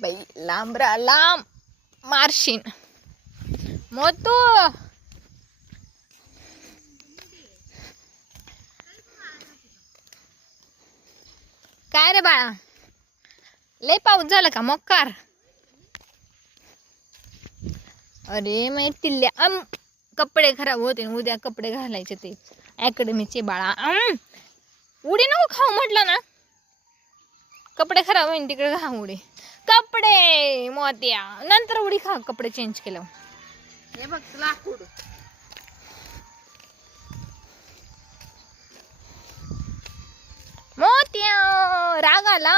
बाई लांब लांब मारशीन मोतू. काय रे बाळा, लय पाऊस झाला का मोकार? अरे मग तिल्ल्या कपडे खराब होते, उद्या कपडे घालायचे ते अकॅडमीचे बाळा. उडी नको खाऊ म्हटलं ना, कपडे खराब होईन तिकडे घा उडी. कपडे मोत्या नंतर उडी खा कपडे चेंज केलं. हे बघ लाकूड. मोत्या राग आला.